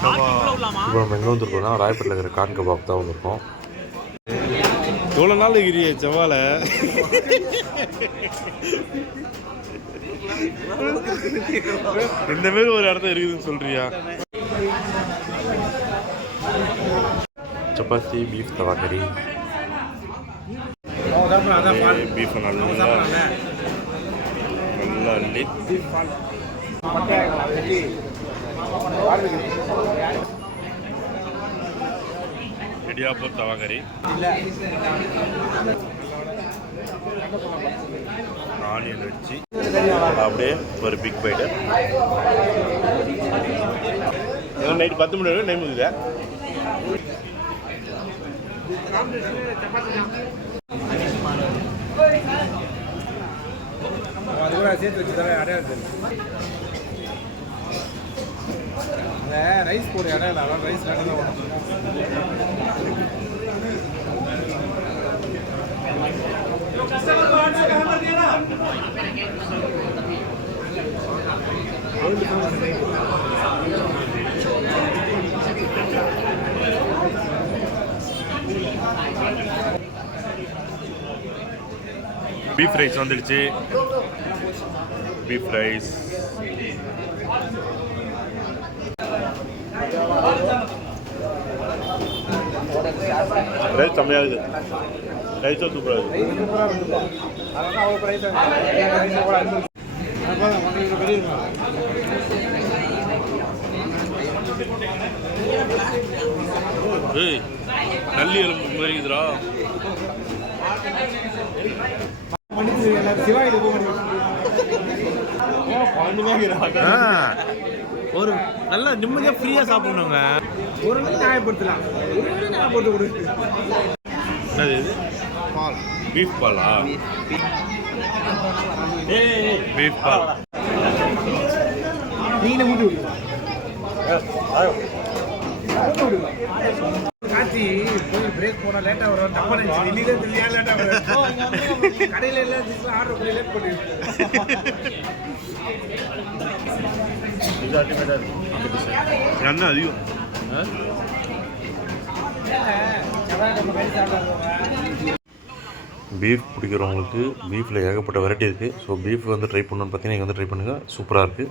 இப்போ நம்ம எங்கே வந்துருக்கோம்னா ராயப்பேட்டில் இருக்கிற கான் கபாப் தான் வந்திருக்கோம். எவ்வளோ நாள் இருக்கிறிய செவ்வாழை இந்த மாரி ஒரு இடத்த இருக்குதுன்னு சொல்றியா? சப்பாத்தி பீஃப் தவா கறி பீஃப் நல்லா அள்ளி இடியாப்பம் தவா கறி ஆனியன் வச்சு அப்படியே ஒரு பிக் பைட்டு. நைட்டு 10 மணி வரைக்கும் டைம் இருக்குது. அது கூட சேர்த்து வச்சு தர அடையாது. ரைஸ் போட இடம் இல்லை, அதான் ரைஸ் வேணும் தான். பீஃப் ரைஸ் வந்துடுச்சு. பீஃப் ரைஸ் ரைஸ் செம்மையாகுது. ரைஸும் சூப்பராக இருக்குது. ஏய் நல்லி எலும்பு மாதிரி இருக்குதுடா. ஒரு நல்லா நிம்மதியாக ஃப்ரீயாக சாப்பிடணுங்க. ஒரு நாள் நியாயப்படுத்தலாம், நியாயப்படுத்த கொடு. என்னது இது? பால், பீஃப் பாலா? பீஃப் பால் நீங்களே மூட்டி விடுங்க. காட்சி போய் பிரேக் போனால் லேட்டாக வரும். தப்பாக இன்னிலே தெரியா லேட்டாக வரும். கடையில் எல்லாம் ஆர்டர் பண்ணி லேட் பண்ணிடுவேன். என்ன அதிகம் பீஃப் பிடிக்கிறவங்களுக்கு பீஃபில் ஏகப்பட்ட வெரைட்டி இருக்குது. ஸோ பீஃப் வந்து ட்ரை பண்ணணுன்னு பார்த்தீங்கன்னா இங்கே வந்து ட்ரை பண்ணுங்கள், சூப்பராக இருக்குது.